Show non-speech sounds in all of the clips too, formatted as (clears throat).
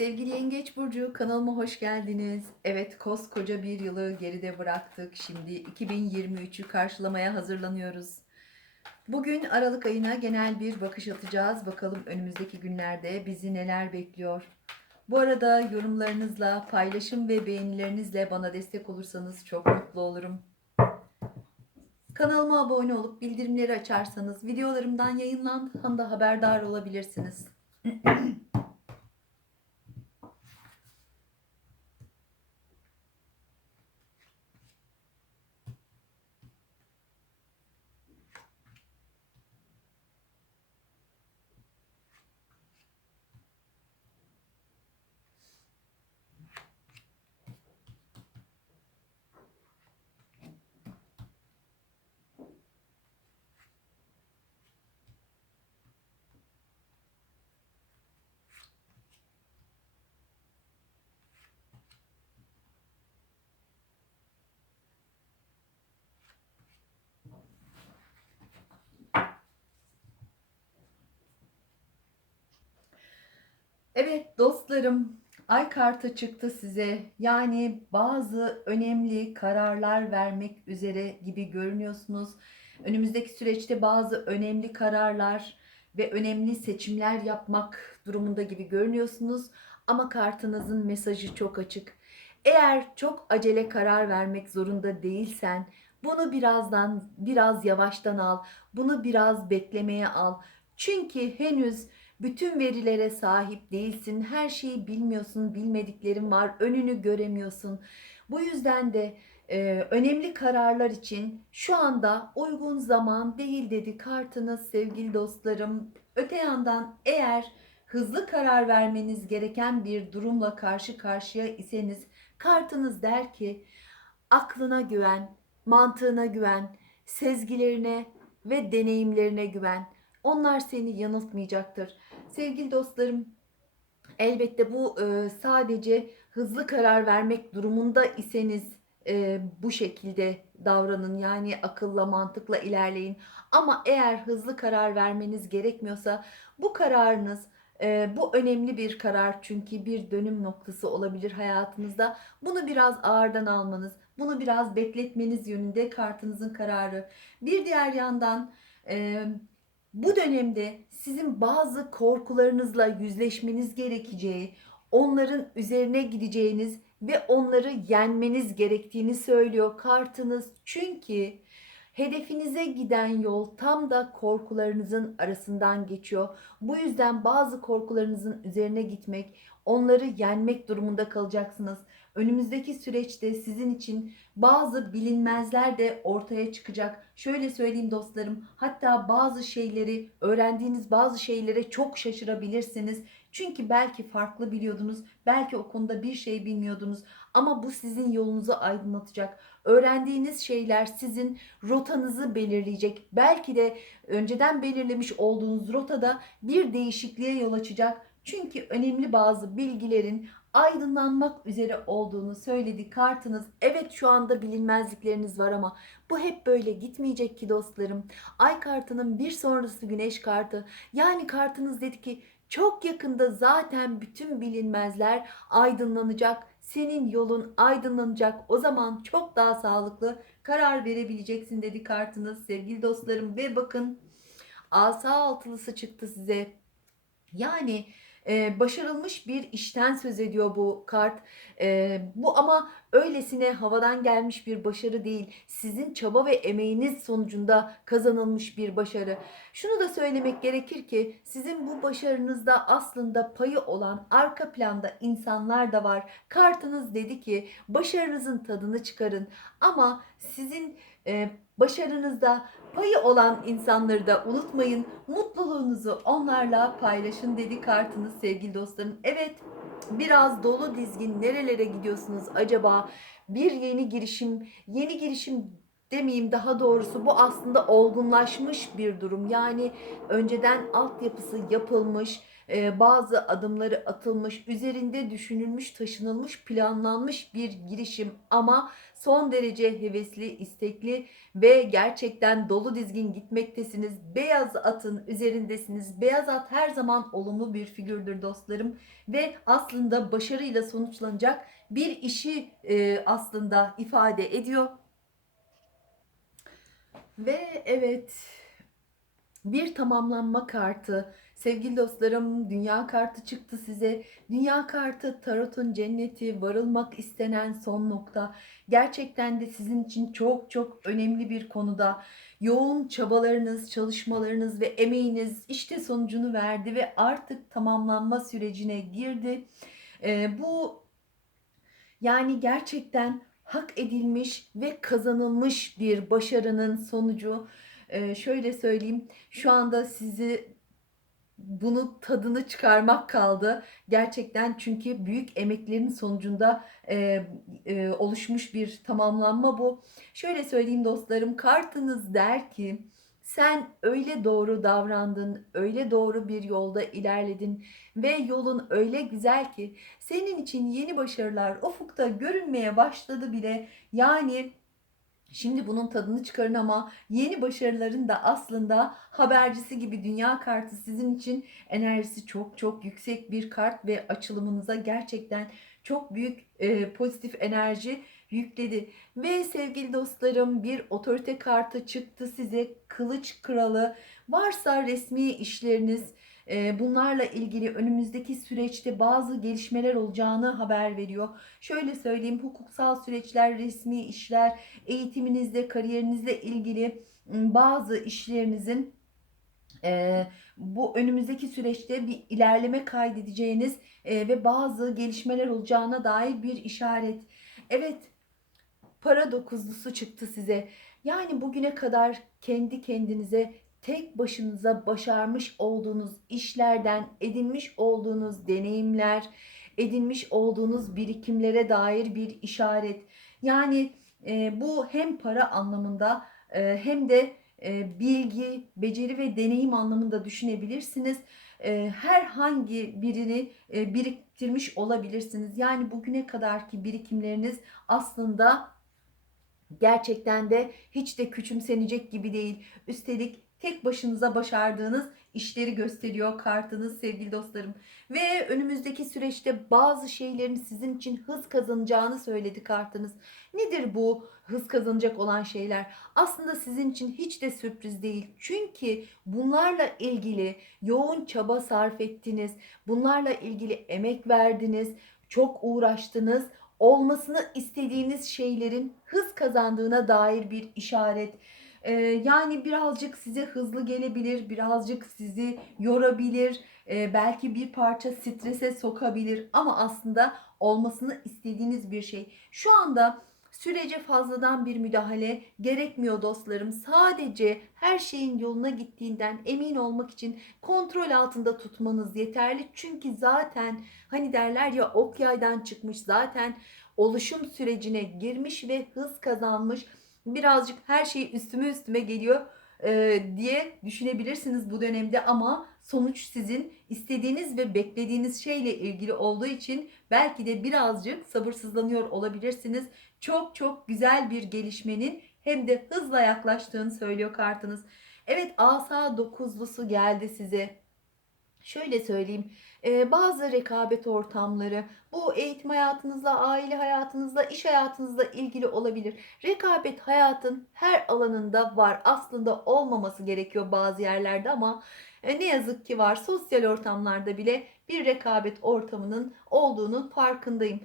Sevgili Yengeç Burcu kanalıma hoş geldiniz. Evet koskoca bir yılı geride bıraktık. Şimdi 2023'ü karşılamaya hazırlanıyoruz. Bugün Aralık ayına genel bir bakış atacağız. Bakalım önümüzdeki günlerde bizi neler bekliyor. Bu arada yorumlarınızla, paylaşım ve beğenilerinizle bana destek olursanız çok mutlu olurum. Kanalıma abone olup bildirimleri açarsanız videolarımdan yayınlandığında haberdar olabilirsiniz. (clears throat) Evet dostlarım, ay kartı çıktı size. Yani bazı önemli kararlar vermek üzere gibi görünüyorsunuz. Önümüzdeki süreçte bazı önemli kararlar ve önemli seçimler yapmak durumunda gibi görünüyorsunuz. Ama kartınızın mesajı çok açık. Eğer çok acele karar vermek zorunda değilsen, bunu birazdan biraz yavaştan al. Bunu biraz beklemeye al. Çünkü henüz bütün verilere sahip değilsin. Her şeyi bilmiyorsun, bilmediklerin var, önünü göremiyorsun. Bu yüzden de e, önemli kararlar için şu anda uygun zaman değil dedi kartınız sevgili dostlarım. Öte yandan eğer hızlı karar vermeniz gereken bir durumla karşı karşıya iseniz kartınız der ki aklına güven, mantığına güven, sezgilerine ve deneyimlerine güven. Onlar seni yanıltmayacaktır. Sevgili dostlarım, elbette bu e, sadece hızlı karar vermek durumunda iseniz e, bu şekilde davranın. Yani akılla, mantıkla ilerleyin. Ama eğer hızlı karar vermeniz gerekmiyorsa bu kararınız e, bu önemli bir karar çünkü bir dönüm noktası olabilir hayatınızda. Bunu biraz ağırdan almanız, bunu biraz bekletmeniz yönünde kartınızın kararı. Bir diğer yandan e, bu dönemde sizin bazı korkularınızla yüzleşmeniz gerekeceği, onların üzerine gideceğiniz ve onları yenmeniz gerektiğini söylüyor kartınız. Çünkü hedefinize giden yol tam da korkularınızın arasından geçiyor. Bu yüzden bazı korkularınızın üzerine gitmek, onları yenmek durumunda kalacaksınız. Önümüzdeki süreçte sizin için bazı bilinmezler de ortaya çıkacak. Şöyle söyleyeyim dostlarım, hatta bazı şeyleri, öğrendiğiniz bazı şeylere çok şaşırabilirsiniz. Çünkü belki farklı biliyordunuz, belki o konuda bir şey bilmiyordunuz ama bu sizin yolunuzu aydınlatacak. Öğrendiğiniz şeyler sizin rotanızı belirleyecek. Belki de önceden belirlemiş olduğunuz rotada bir değişikliğe yol açacak. Çünkü önemli bazı bilgilerin aydınlanmak üzere olduğunu söyledi kartınız. Evet şu anda bilinmezlikleriniz var ama bu hep böyle gitmeyecek ki dostlarım. Ay kartının bir sonrası güneş kartı. Yani kartınız dedi ki çok yakında zaten bütün bilinmezler aydınlanacak. Senin yolun aydınlanacak. O zaman çok daha sağlıklı karar verebileceksin dedi kartınız sevgili dostlarım. Ve bakın asa altılısı çıktı size. Yani e, başarılmış bir işten söz ediyor bu kart. E, bu ama öylesine havadan gelmiş bir başarı değil. Sizin çaba ve emeğiniz sonucunda kazanılmış bir başarı. Şunu da söylemek gerekir ki sizin bu başarınızda aslında payı olan arka planda insanlar da var. Kartınız dedi ki başarınızın tadını çıkarın ama sizin e, başarınızda payı olan insanları da unutmayın. Mutluluğunuzu onlarla paylaşın dedi kartınız sevgili dostlarım. Evet biraz dolu dizgin nerelere gidiyorsunuz acaba? Bir yeni girişim, yeni girişim demeyeyim daha doğrusu bu aslında olgunlaşmış bir durum. Yani önceden altyapısı yapılmış, e, bazı adımları atılmış, üzerinde düşünülmüş, taşınılmış, planlanmış bir girişim ama son derece hevesli, istekli ve gerçekten dolu dizgin gitmektesiniz. Beyaz atın üzerindesiniz. Beyaz at her zaman olumlu bir figürdür dostlarım ve aslında başarıyla sonuçlanacak bir işi e, aslında ifade ediyor. Ve evet bir tamamlanma kartı. Sevgili dostlarım dünya kartı çıktı size. Dünya kartı tarotun cenneti, varılmak istenen son nokta. Gerçekten de sizin için çok çok önemli bir konuda. Yoğun çabalarınız, çalışmalarınız ve emeğiniz işte sonucunu verdi ve artık tamamlanma sürecine girdi. Ee, bu yani gerçekten hak edilmiş ve kazanılmış bir başarının sonucu. Ee, şöyle söyleyeyim, şu anda sizi bunu tadını çıkarmak kaldı. Gerçekten çünkü büyük emeklerin sonucunda e, e, oluşmuş bir tamamlanma bu. Şöyle söyleyeyim dostlarım, kartınız der ki sen öyle doğru davrandın, öyle doğru bir yolda ilerledin ve yolun öyle güzel ki senin için yeni başarılar ufukta görünmeye başladı bile. Yani Şimdi bunun tadını çıkarın ama yeni başarıların da aslında habercisi gibi dünya kartı sizin için enerjisi çok çok yüksek bir kart ve açılımınıza gerçekten çok büyük e, pozitif enerji yükledi. Ve sevgili dostlarım bir otorite kartı çıktı size kılıç kralı varsa resmi işleriniz e, bunlarla ilgili önümüzdeki süreçte bazı gelişmeler olacağını haber veriyor. Şöyle söyleyeyim hukuksal süreçler, resmi işler, eğitiminizde, kariyerinizle ilgili bazı işlerinizin e, bu önümüzdeki süreçte bir ilerleme kaydedeceğiniz e, ve bazı gelişmeler olacağına dair bir işaret. Evet, para dokuzlusu çıktı size. Yani bugüne kadar kendi kendinize tek başınıza başarmış olduğunuz işlerden edinmiş olduğunuz deneyimler, edinmiş olduğunuz birikimlere dair bir işaret. Yani e, bu hem para anlamında e, hem de bilgi, beceri ve deneyim anlamında düşünebilirsiniz. E, herhangi birini e, biriktirmiş olabilirsiniz. Yani bugüne kadarki birikimleriniz aslında gerçekten de hiç de küçümsenecek gibi değil. Üstelik tek başınıza başardığınız işleri gösteriyor kartınız sevgili dostlarım. Ve önümüzdeki süreçte bazı şeylerin sizin için hız kazanacağını söyledi kartınız. Nedir bu hız kazanacak olan şeyler? Aslında sizin için hiç de sürpriz değil. Çünkü bunlarla ilgili yoğun çaba sarf ettiniz. Bunlarla ilgili emek verdiniz. Çok uğraştınız olmasını istediğiniz şeylerin hız kazandığına dair bir işaret. Ee, yani birazcık size hızlı gelebilir, birazcık sizi yorabilir, e, belki bir parça strese sokabilir ama aslında olmasını istediğiniz bir şey. Şu anda sürece fazladan bir müdahale gerekmiyor dostlarım. Sadece her şeyin yoluna gittiğinden emin olmak için kontrol altında tutmanız yeterli. Çünkü zaten hani derler ya ok yaydan çıkmış zaten oluşum sürecine girmiş ve hız kazanmış birazcık her şey üstüme üstüme geliyor e, diye düşünebilirsiniz bu dönemde ama sonuç sizin istediğiniz ve beklediğiniz şeyle ilgili olduğu için belki de birazcık sabırsızlanıyor olabilirsiniz. Çok çok güzel bir gelişmenin hem de hızla yaklaştığını söylüyor kartınız. Evet asa dokuzlusu geldi size. Şöyle söyleyeyim bazı rekabet ortamları bu eğitim hayatınızla, aile hayatınızla, iş hayatınızla ilgili olabilir. Rekabet hayatın her alanında var. Aslında olmaması gerekiyor bazı yerlerde ama e, ne yazık ki var. Sosyal ortamlarda bile bir rekabet ortamının olduğunun farkındayım.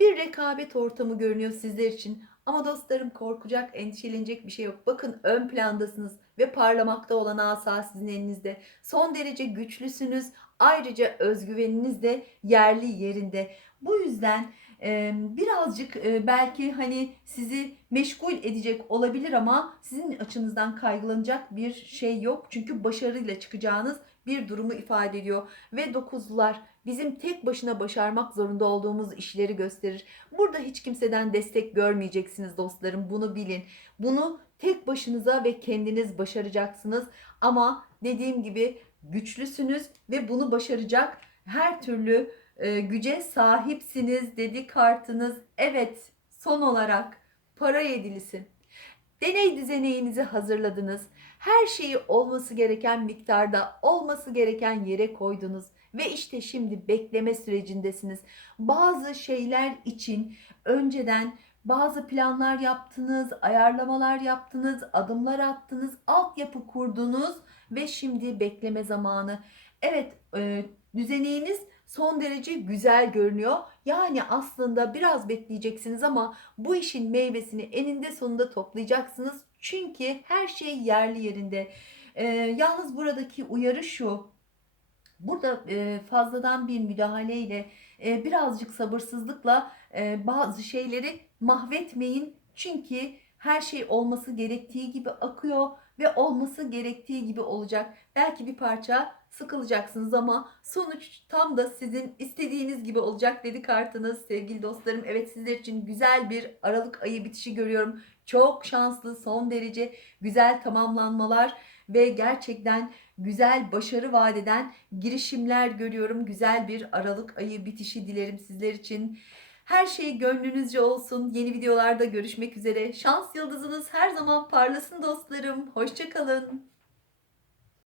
Bir rekabet ortamı görünüyor sizler için. Ama dostlarım korkacak, endişelenecek bir şey yok. Bakın ön plandasınız ve parlamakta olan asa sizin elinizde. Son derece güçlüsünüz. Ayrıca özgüveniniz de yerli yerinde. Bu yüzden birazcık belki hani sizi meşgul edecek olabilir ama sizin açınızdan kaygılanacak bir şey yok. Çünkü başarıyla çıkacağınız bir durumu ifade ediyor. Ve dokuzlular bizim tek başına başarmak zorunda olduğumuz işleri gösterir. Burada hiç kimseden destek görmeyeceksiniz dostlarım. Bunu bilin. Bunu tek başınıza ve kendiniz başaracaksınız. Ama dediğim gibi güçlüsünüz ve bunu başaracak her türlü e, güce sahipsiniz dedi kartınız. Evet son olarak para yedilisi. Deney düzeneğinizi hazırladınız. Her şeyi olması gereken miktarda, olması gereken yere koydunuz. Ve işte şimdi bekleme sürecindesiniz. Bazı şeyler için önceden bazı planlar yaptınız, ayarlamalar yaptınız, adımlar attınız, altyapı kurdunuz ve şimdi bekleme zamanı. Evet, e, düzeneğiniz son derece güzel görünüyor. Yani aslında biraz bekleyeceksiniz ama bu işin meyvesini eninde sonunda toplayacaksınız. Çünkü her şey yerli yerinde. Ee, yalnız buradaki uyarı şu. Burada e, fazladan bir müdahaleyle e, birazcık sabırsızlıkla e, bazı şeyleri mahvetmeyin. Çünkü her şey olması gerektiği gibi akıyor ve olması gerektiği gibi olacak. Belki bir parça sıkılacaksınız ama sonuç tam da sizin istediğiniz gibi olacak dedi kartınız sevgili dostlarım. Evet sizler için güzel bir Aralık ayı bitişi görüyorum. Çok şanslı, son derece güzel tamamlanmalar ve gerçekten güzel başarı vadeden girişimler görüyorum. Güzel bir Aralık ayı bitişi dilerim sizler için. Her şey gönlünüzce olsun. Yeni videolarda görüşmek üzere. Şans yıldızınız her zaman parlasın dostlarım. Hoşçakalın.